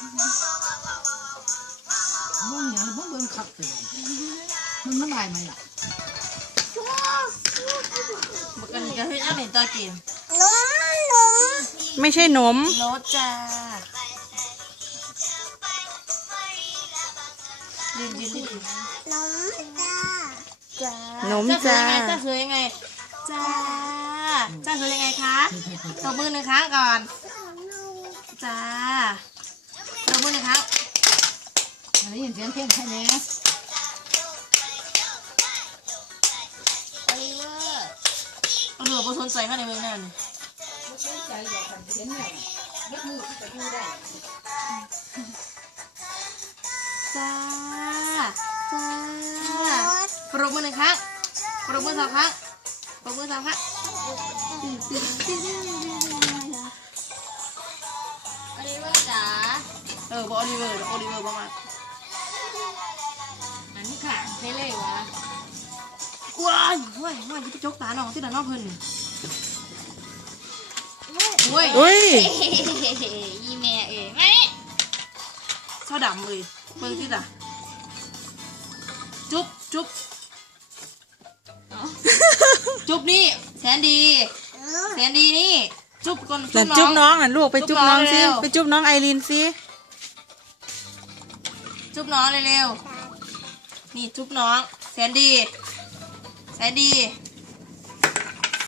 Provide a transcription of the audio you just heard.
เบิ่งอย่างเบิ่งเบิ่งคักไปเลยมันมันได้ไหมล่ะบักอันนี้ก็เฮ็ดอันต่อกินนมนมไม่ใช่หนมรสจ้ายืนยืนยืนนมจ้าจ้าหนมจ้าจ้าคือยังไงจ้าจ้าคือยังไงคะตบมือหนึ่งครั้งก่อนจ้าตบมือหนึ่งครั้ง อันนี้ ยินเสียงเพลงแค่นี้โอลิเวอร์เอาเหลือบ่สนใจเข้าในเมืองนั่นใจเดียวกันเห็นไหมยกมือขึ้นไปดูได้จ้าจ้าปรบมือหนึ่งครั้งปรบมือสองครั้งปรบมือสองครั้งโอลิเวอร์จ๋าเออบอกโอลิเวอร์โอลิเวอร์ประมาณ ว้ายว้ายว้ายจะไปจกตาน้องที่ตาน้องเพิ่นนี่โอ้ยอุ้ยยี่แม่เอ๋ไงเท่าดำเลยเบิ่งที่ตาจุ๊บจุ๊บจุ๊บนี่แสนดีแสนดีนี่ จุ๊บก่อนนั่นจุ๊จุ๊บบน้น้อองงน่ะลูกไปจุ๊บน้องสิจุ๊บน้องเร็วไปจุ๊บน้องไอรีนสิจุ๊บน้องเร็วๆนี่จุ๊บน้อง แสนดี แสนดี